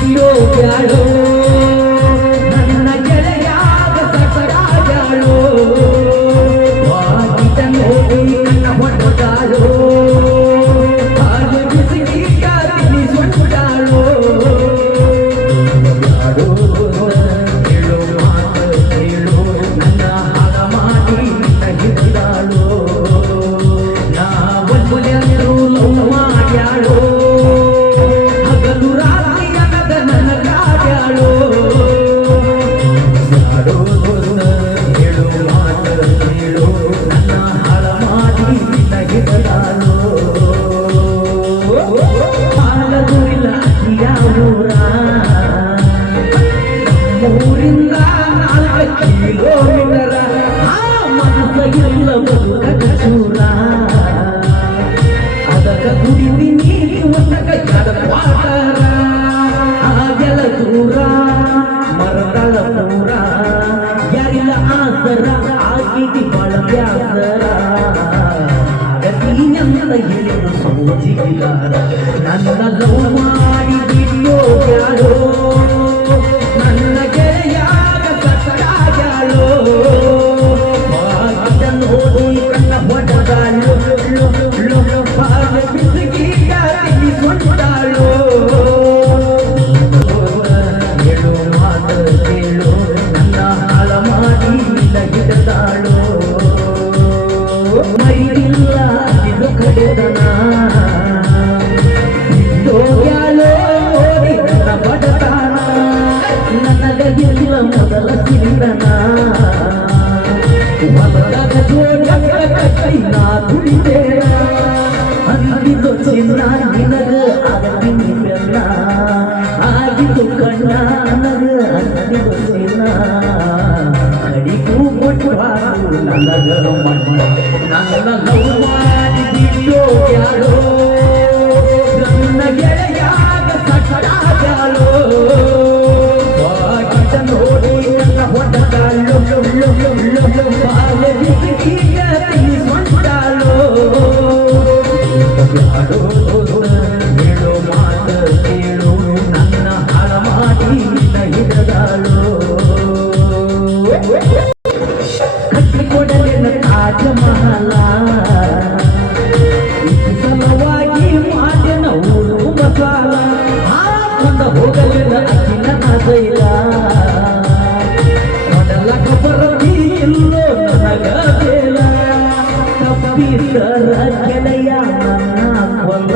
ಬಿಡಿಯೋ ಬ್ಯಾಡೋ ನನ್ನ ಗೆಳೆಯಾಗ ಸಕರಾಜಾಳೋ ವಾಕಿತ ನೋಡಿ ನನ್ನ ಹೊಟ್ಟದಾಳೋ ಹಾಲು ಬಿಸಿಲಿ ಕಾಲಿ ಸೊಂಟಾಳೋ ಬ್ಯಾಡೋ ಹೇಳೋ ಮಾತು ಹೇಳೋ ನನ್ನ ಹಾಳ ಮಾಡಿ ನಿನ್ನ ಹಿಡಿದಾಳೋ ನಾ ಒಲ್ಲೆಂದ್ರು ಲವ್ ಮಾಡ್ಯಾಳೋ ಊರಿಂದ 4 ಕಿಲೋಮೀಟರ ಮನಸ್ಸಗಿಲ್ಲ ಬದುಕದ ಚೂರ ಅದಕ್ಕ ಕುಡಿದಿ ನೀರಿ ಒಂದಕ ಜಡಪಾಟರ ಆಗೆಲ್ಲ ದೂರ ಮರಗಳ ದೂರ ಯಾರಿಲ್ಲ ಆಸರ ಆಗಿದ್ದಿ ಬಾಳ ಬ್ಯಾಸರ ಆಗತೀನಂದ ಹೇಳಿದ್ರು ಸೋಜಿಗಿಲ್ಲ ನನ್ನ ಲವ್ ಮಾಡಿ ಬಿಡೋ ಬ್ಯಾಡೋ ನನ್ನ ಗೆಳೆಯಾಗ ಸಕರಾಜಾಳೋ ವಾಕಿತ ನೋಡಿ ಕಣ್ಣ ಹೊಡೆದಾಳೋ ಹಾಲು ಬಿಸಿಗಿ ಕಾಲಿ ಸೊಂಟಾಳೋ ಹೇಳೋ ಮಾತು ಕೇಳೋ ನನ್ನ ಹಾಳ ಮಾಡಿ ನಿನ್ನ ಹಿಡಿದಾಳೋ ಮೈಲಿಲ್ಲ ಇದು ಕಡೆದನ ಹೋಗ್ಯಾಳೋ ನೋಡಿ ನನ್ನ ಬಡತನ ನನಗಿಲ್ಲ ಮೊದಲ ಸಿರಿತನ ಹೊಲದಾಗ ಜೋಡಿಯ ಕಟ್ಟಿ ನಾ ದುಡಿತೇನ ಅಂದಿದ್ದು ಚಿನ್ನ ನಿನಗ ಆಗತೀನಿ ಬೆನ್ನ ಆಗಿದ್ದು ಕಣ್ಣ ನನಗ ಅಂದಿದ್ದು ಚಿನ್ನ ಕಡಿಗೂ ಕೊಟ್ಟು ಹಾಕು ನನಗ ಮಣ್ಣ ನನ್ನ ಲವ್ ಮಾಡಿ ಬಿಡೋ ಬ್ಯಾಡೋ ನನ್ನ ಗೆಳೆಯಾಗ ಸಕರಾಜಾಳೋ ವಾಕಿತ ನೋಡಿ ನನ್ನ ಹೊಡೆದಾಳೋ ಹಾಲು ಬಿಸಿಗಿ ಕಾಲಿ ಸೊಂಟಾಳೋ ಬ್ಯಾಡೋ ಹೇಳೋ ಮಾತು ಕೇಳೋ ನನ್ನ ಹಾಳ ಮಾಡಿ ನಿನ್ನ ಹಿಡಿದಾಳೋ ಕಟ್ಟಿಕೊಡಲಿನ ತಾಜ ಮಹಲ ಸಲವಾಗಿ ಮಾಡಿನ ಊರು ಮಸಾಲ ಹಾಕೊಂಡ ಹೋಗಲಿನ ಅಕ್ಕಿನ ನದೈಲ ಮೊದಲಕ ಬರದಿ ಇಲ್ಲೋ ನನಗ ಬೇಲ ತಪ್ಪಿಸರ ಗೆಳೆಯ ನನ್ನ ಕೊಲ್ಲ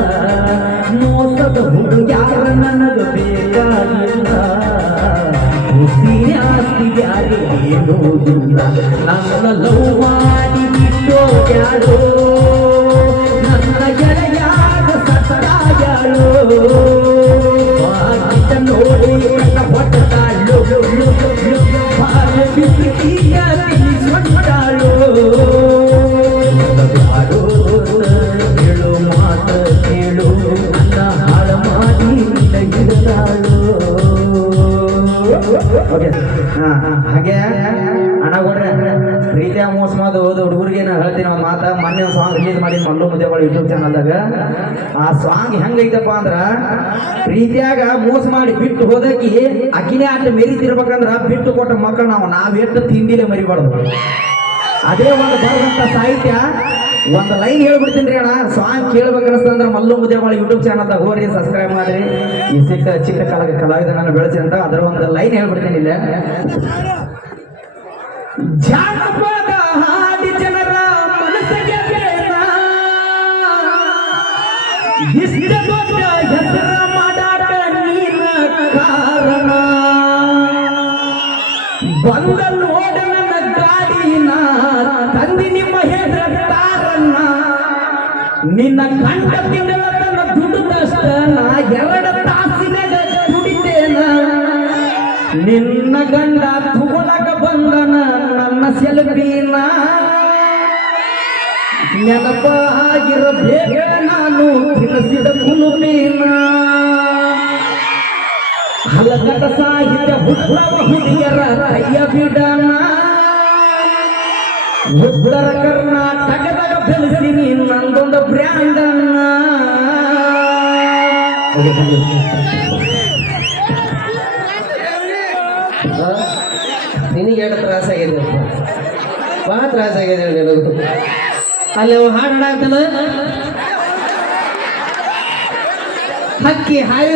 ಮೋಸದ ಹುಡುಗ್ಯಾರ ನನಗ ಬೇಕಾಗಿಲ್ಲ ಹುಸಿ ಆಸ್ತಿ ಯಾರಿಗೆ ಏನೋದಿಲ್ಲ ನನ್ನ ಲವ್ ಮಾಡಿ ಬಿಟ್ಟೋ ಬ್ಯಾಡೋ ನನ್ನ ಗೆಳೆಯಾಗ ಸಕರಾಜಾಳೋ ವಾಕಿತ ನೋಡಿ ನನ್ನ ಹೊಡೆದಾಳೋ ಹಾಲು ಬಿಸಿಗಿ ಕಾಲಿ ಸೊಂಟಾಳೋ ಬ್ಯಾಡೋ ಹೇಳೋ ಮಾತು ಕೇಳೋ ನನ್ನ ಹಾಳ ಮಾಡಿ ನಿನ್ನ ಹಿಡಿದಾಳೋ ಹಾಗೆ ಅಣ್ಣಗೌಡ್ರೆ ಪ್ರೀತಿಯ ಮೋಸ ಮಾಡು ಹೋದ ಹುಡುಗರಿಗೆ ನಾ ಹೇಳ್ತೀನಿ ಒಂದು ಮಾತ ಮೊನ್ನೆ ಒಂದು ಸಾಂಗ್ ರಿಲೀಸ್ ಮಾಡಿ ಮಲ್ಲು ಮುದ್ದೇವಾಳ ಯೂಟ್ಯೂಬ್ ಚಾನಲ್ದಾಗ ಆ ಸಾಂಗ್ ಹೆಂಗೈತಪ್ಪ ಅಂದ್ರ ಪ್ರೀತಿಯಾಗ ಮೋಸ ಮಾಡಿ ಬಿಟ್ಟು ಹೋದಕ್ಕೆ ಅಕ್ಕಿನೇ ಆಟ ಮೆರಿತಿರ್ಬೇಕಂದ್ರ ಬಿಟ್ಟು ಕೊಟ್ಟ ಮಕ್ಕಳು ನಾವೆಷ್ಟು ತಿಂಡಿಲೆ ಮರಿಬಾರ್ದು ಅದೇ ಒಂದು ಬರೋದಂತ ಸಾಹಿತ್ಯ ಒಂದು ಲೈನ್ ಹೇಳ್ಬಿಡ್ತೀನಿ ರೀ ಅಣ್ಣ ಸಾಂಗ್ ಕೇಳ್ಬೇಕನ್ನಿಸ್ತಂದ್ರೆ ಮಲ್ಲು ಮುದ್ದೇವಾಳ ಯೂಟ್ಯೂಬ್ ಚಾನಲ್ದಾಗ ಹೋಗ್ರಿ ಸಬ್ಸ್ಕ್ರೈಬ್ ಮಾಡ್ರಿ ಈ ಚಿಕ್ಕ ಕಾಲಕ್ಕೆ ಕಲಾವಿದನನ್ನು ಬೆಳೆಸಿ ಅಂತ ಅದರ ಒಂದು ಲೈನ್ ಹೇಳ್ಬಿಡ್ತೀನಿ ಇಲ್ಲ ಜಾನಪದ ಹಾಡಿ ಜನರ ಮನಸ್ಸಿಗೆ ಬೇಡ ಇಷ್ಟ ದೊಡ್ಡ ಹೆಸರ ಮಾಡಾಟ ನೀನ ಕಾರಣ ಬಂದ ನೋಡ ನನ್ನ ಗಾಡಿನ ತಂದಿ ನಿಮ್ಮ ಹೆಸರ ತಾರನ್ನ ನಿನ್ನ ಕಂಡ ತಿಂಗಳ ತನ್ನ ದುಡ್ಡದಷ್ಟ ನಾ 2 ತಾಸಿನಾಗ ದುಡಿತೇನ ನಿನ್ನ ಗಂಡ ತುಗೊಳಕ ಬಂದನ ನನ್ನ ಸೆಲ್ಫಿನ ನೆನಪಾಗಿರಬೇಕ ನಾನು ತಿನ್ನಿಸಿದ ಕುಲುಪಿನ ಹಲಗಟ ಸಾಹಿತ್ಯ ಹುಟ್ಟವ ಹುಡುಗಿಯರ ಕೈಯ ಬಿಡನ ಉತ್ತರ ಕರ್ನಾಟಕದಾಗ ಬೆಳೆಸಿನಿ ನಂದೊಂದು ಬ್ರ್ಯಾಂಡ್ ಅನ್ನ ನಿನಗೆ ಎರಡು ತ್ರಾಸ ಆಗಿದೆ ಭಾಳ ತ್ರಾಸ ಆಗಿದೆ ನನಗೂ ಅಲ್ಲಿ ಅವ ಹಾಡು ಹಾಡಾಗ್ತಾನ ಹಕ್ಕಿ ಹಾರಿ